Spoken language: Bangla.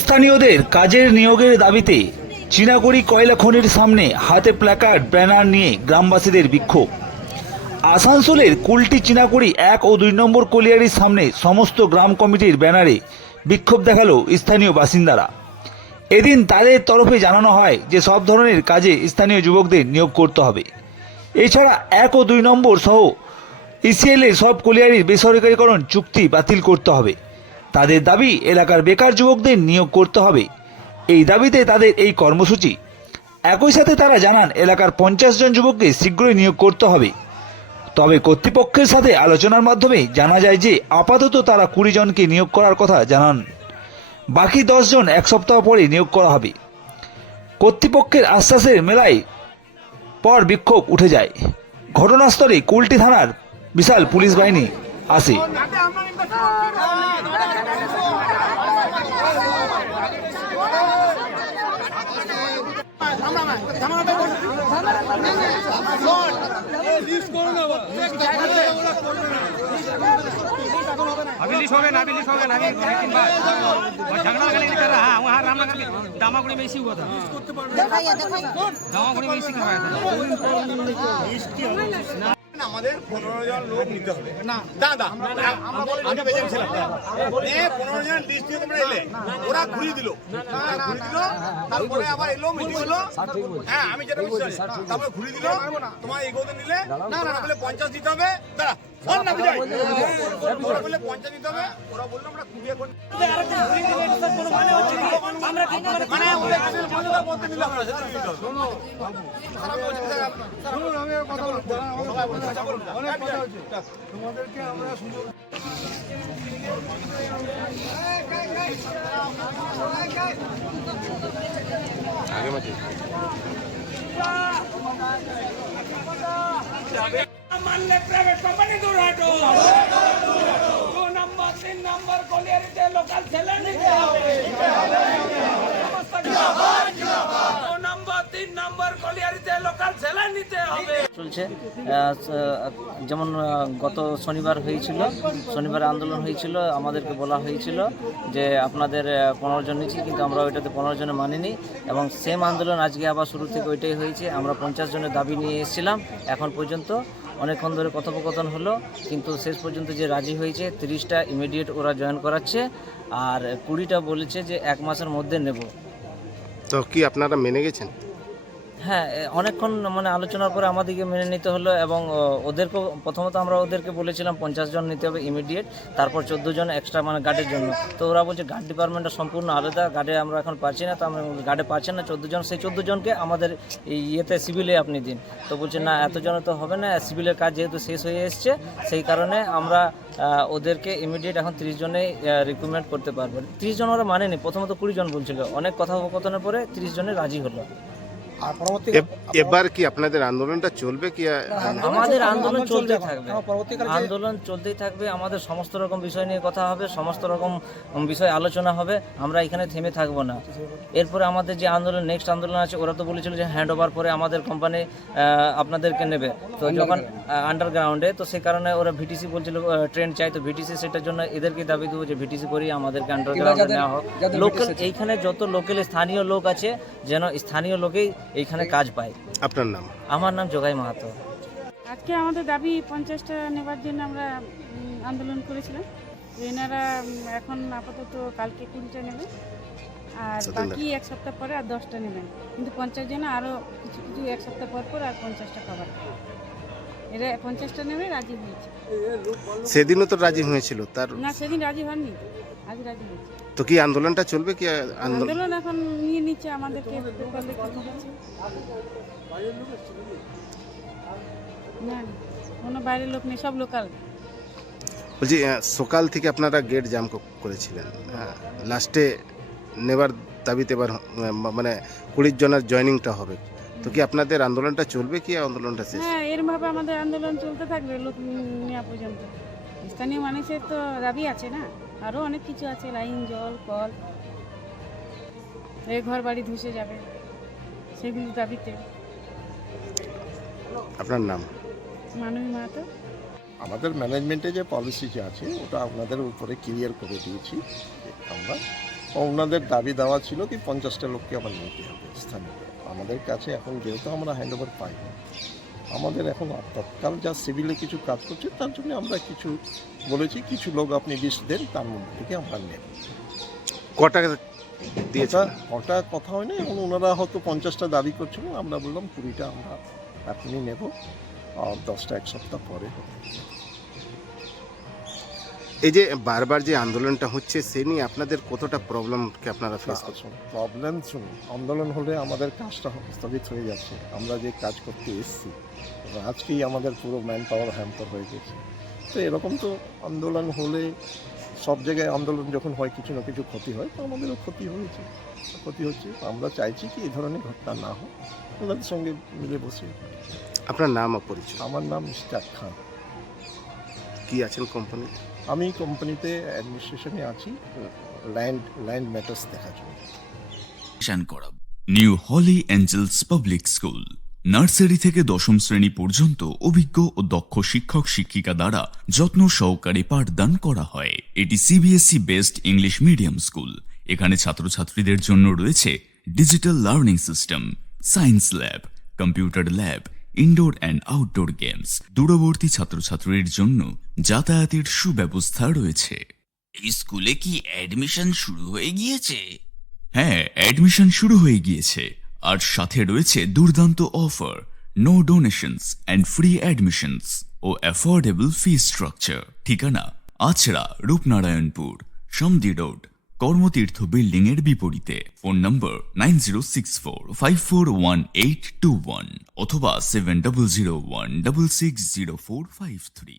স্থানীয়দের কাজের নিয়োগের দাবিতে চীনাকুড়ি কয়লা খনির সামনে হাতে প্ল্যাকার্ড ব্যানার নিয়ে গ্রামবাসীদের বিক্ষোভ। আসানসোলের কুলটি চীনাকুড়ি 1 ও 2 নম্বর কলিয়ারির সামনে সমস্ত গ্রাম কমিটির ব্যানারে বিক্ষোভ দেখালো স্থানীয় বাসিন্দারা। এদিন তাদের তরফে জানানো হয় যে সব ধরনের কাজে স্থানীয় যুবকদের নিয়োগ করতে হবে। এছাড়া 1 ও 2 নম্বর সহ ইসিএলের সব কলিয়ারির বেসরকারীকরণ চুক্তি বাতিল করতে হবে। তাদের দাবি এলাকার বেকার যুবকদের নিয়োগ করতে হবে। এই দাবিতে তাদের এই কর্মসূচি। একই সাথে তারা জানান এলাকার 50 জন যুবককে শীঘ্রই নিয়োগ করতে হবে। তবে কর্তৃপক্ষের সাথে আলোচনার মাধ্যমে জানা যায় যে আপাতত তারা 20 জনকে নিয়োগ করার কথা জানান। বাকি 10 জন 1 সপ্তাহ পরে নিয়োগ করা হবে। কর্তৃপক্ষের আশ্বাসের মেলায় পর বিক্ষোভ উঠে যায়। ঘটনাস্থলে কুলটি থানার বিশাল পুলিশ বাহিনী আসে। अभी हो गए ना अभी 2-3 बार झगड़ा करने कर रहा है वहाँ रामनगर में दामाकुड़ी में इसी हुआ था। दामाकुड़ी में इसी करवाया था। আমাদের 15 জন লোক নিতে হবে না দাদা আমি বেজেছিলাম 15 জন লিস্ট দিয়ে তোমরা এলে ওরা ঘুরিয়ে দিল তারপরে আবার এলো মিটিং হলো হ্যাঁ আমি যেটা বুঝছি তারপরে ঘুরিয়ে দিল তোমার এগোতে নিলে না বলে 50 দিতে হবে দাঁড়া ফোন না বিজয় ওরা বলে 50 দিতে হবে ওরা বললো আমরা কুড়িয়ে করে আমরা ঠিক মানে ওরা কাছে মজুদা করতে দিলাম আমরা সেটা দিতে হবে শুনুন আমি কথা বলবো অনেক কথা হচ্ছে তোমাদেরকে আমরা সুযোগ আগে মাঝে मानले प्राइवेट कंपनी दूर हटो 2 नंबर 3 नंबर कलियारीते लोकल ছেলে নিতে হবে 2 नंबर 3 नंबर कलियारीते लोकल ছেলে নিতে হবে চলছে। যেমন গত শনিবার হয়েছিল, শনিবার আন্দোলন হয়েছিল, আমাদেরকে বলা হয়েছিল যে আপনাদের 15 জন নিচ্ছি, কিন্তু আমরা ওইটাতে 15 জনে মানিনি এবং সেম আন্দোলন আজকে আবার শুরু থেকে ওইটাই হয়েছে। আমরা 50 জনের দাবি নিয়ে এসেছিলাম। এখন পর্যন্ত অনেকক্ষণ ধরে কথোপকথন হলো, কিন্তু শেষ পর্যন্ত যে রাজি হয়েছে 30টা ইমিডিয়েট ওরা জয়েন করাচ্ছে আর 20টা বলেছে যে 1 মাসের মধ্যে নেব। তো কি আপনারা মেনে গেছেন? হ্যাঁ, অনেকক্ষণ মানে আলোচনার পরে আমাদেরকে মেনে নিতে হলো এবং ওদেরকেও প্রথমত আমরা ওদেরকে বলেছিলাম 50 জন নিতে হবে ইমিডিয়েট, তারপর 14 জন এক্সট্রা মানে গার্ডের জন্য। তো ওরা বলছে গার্ড ডিপার্টমেন্টটা সম্পূর্ণ আলাদা, গার্ডে আমরা এখন পাচ্ছি না, তো আমরা গার্ডে পাচ্ছেন না 14 জন, সেই 14 জনকে আমাদের ইয়েতে সিভিলে আপনি দিন। তো বলছে না এত জন তো হবে না, সিভিলের কাজ যেহেতু শেষ হয়ে এসছে সেই কারণে আমরা ওদেরকে ইমিডিয়েট এখন 30 জনে রিক্রুটমেন্ট করতে পারবো। 30 জন ওরা মানেনি, প্রথমত 20 জন বলছিল, অনেক কথোপকথনের পরে 30 জনে রাজি হলো। এবার কি আপনাদের আন্দোলনটা চলবে কি? আমাদের আন্দোলন চলতেই থাকবে, আন্দোলন চলতেই থাকবে। আমাদের সমস্ত রকম বিষয় নিয়ে কথা হবে, সমস্ত রকম বিষয় আলোচনা হবে, আমরা এখানে থেমে থাকবো না। এরপরে আমাদের যে আন্দোলন নেক্সট আন্দোলন আছে, ওরা তো বলেছিল যে হ্যান্ড ওভার পরে আমাদের কোম্পানি আপনাদেরকে নেবে, তো যখন আন্ডারগ্রাউন্ডে, তো সেই কারণে ওরা ভিটিসি বলছিল ট্রেন চাই, তো ভিটিসি সেটার জন্য এদেরকে দাবি দেবো যে ভিটিসি করি আমাদেরকে আন্ডারগ্রাউন্ডে নেওয়া হোক। লোকাল এইখানে যত লোকাল স্থানীয় লোক আছে যেন স্থানীয় লোকেই এইখানে কাজ পায়। আপনার নাম? আমার নাম জগাই মাহাতো। আজকে আমাদের দাবি 50টা নেবার জন্য আমরা আন্দোলন করেছিলাম। এনারা এখন আপাতত কালকে 20টা নেবে আর বাকি 1 সপ্তাহ পরে আর 10টা নেবেন, কিন্তু 50 জন আরও কিছু 1 সপ্তাহ পর আর 50টা কভার। এরা 50টা নেবে রাজি হয়েছে। সেদিনও তো রাজি হয়েছিল, তার না সেদিন রাজি হননি, আজ রাজি হয়েছে। তো কি আন্দোলনটা চলবে কি? আন্দোলন এখন নিয়ে নিচ্ছে আমাদেরকে, না কোনো বাইরের লোক নেই, সব লোকাল। বলছি সকাল থেকে আপনারা গেট জাম করেছিলেন, লাস্টে নেবার দাবিতে এবার মানে 20 জনের জয়েনিংটা হবে, তো কি আপনাদের আন্দোলনটা চলবে কি আন্দোলনটা শেষ? হ্যাঁ, এরমভাবে আমাদের আন্দোলন চলতে থাকবে লোক নেওয়া পর্যন্ত। স্থানীয় মানুষের তো দাবি আছে না, আরও অনেক কিছু আছে, লাইন, জল, কল, এই ঘর বাড়ি ধসে যাবে, সেগুলো দাবিতে। আপনার নাম? মানবী মাহাতো। আমাদের ম্যানেজমেন্টে যে পলিসি আছে ওটা আপনাদের উপরে ক্লিয়ার করে দিয়েছি আমরা, ওনাদের দাবি দেওয়া ছিল কি 50টা লোককে আবার নিতে হবে স্থানীয়। আমাদের কাছে এখন যেহেতু আমরা হ্যান্ড ওভার পাই না, আমাদের এখন তৎকাল যা সিভিলে কিছু কাজ করছে তার জন্য আমরা কিছু বলেছি, কিছু লোক আপনি লিস্ট দেন, তার মধ্যে থেকে আমরা নেব। কটা দিয়েছে? ওটা কথা হয় না, এবং ওনারা হয়তো 50টা দাবি করছিল, আমরা বললাম 20টা আমরা এখনই নেব, আর 10টা এক সপ্তাহ পরে হবে। এই যে বারবার যে আন্দোলনটা হচ্ছে সে নিয়ে আপনাদের কতটা প্রবলেমকে আপনারা ফেস করছেন? প্রবলেম শুনুন, আন্দোলন হলে আমাদের কাজটা স্থগিত হয়ে যাচ্ছে। আমরা যে কাজ করতে এসেছি আজকেই আমাদের পুরো ম্যান পাওয়ার হ্যাম্পার হয়ে গেছে। তো এরকম তো আন্দোলন হলে, সব জায়গায় আন্দোলন যখন হয় কিছু না কিছু ক্ষতি হয়, তো আমাদেরও ক্ষতি হচ্ছে। আমরা চাইছি কি এই ধরনের ঘটনা না হয়, ওনাদের সঙ্গে মিলে বসে। আপনার নাম ও পরিচয়? আমার নাম ইশতিয়াক খান। কি আছেন কোম্পানি? আমি কোম্পানিতে অ্যাডমিনিস্ট্রেশনে আছি, ল্যান্ড ম্যাটার্স দেখার জন্য। নিউ হলি অ্যাঞ্জেলস পাবলিক স্কুল, নার্সারি থেকে 10ম শ্রেণী পর্যন্ত অভিজ্ঞ ও দক্ষ শিক্ষক শিক্ষিকা দ্বারা যত্ন সহকারে পাঠদান করা হয়। এটি CBSE based English medium school. এখানে ছাত্রছাত্রীদের জন্য রয়েছে digital learning system, science lab, computer lab, indoor and outdoor games. দূরবর্তী ছাত্রছাত্রীর জন্য যাতায়াতের সুব্যবস্থা রয়েছে। এই স্কুলে কি অ্যাডমিশন শুরু হয়ে গিয়েছে? হ্যাঁ, অ্যাডমিশন শুরু হয়ে গিয়েছে, আর সাথে রয়েছে দুর্দান্ত offer, no donations and free admissions ও অ্যাফোর্ডেবল ফি স্ট্রাকচার। ঠিকানা আচড়া, রূপনারায়ণপুর, সমদি রোড, কর্মতীর্থ বিল্ডিং এর বিপরীতে। ফোন নম্বর 9064541821 অথবা 7001660453।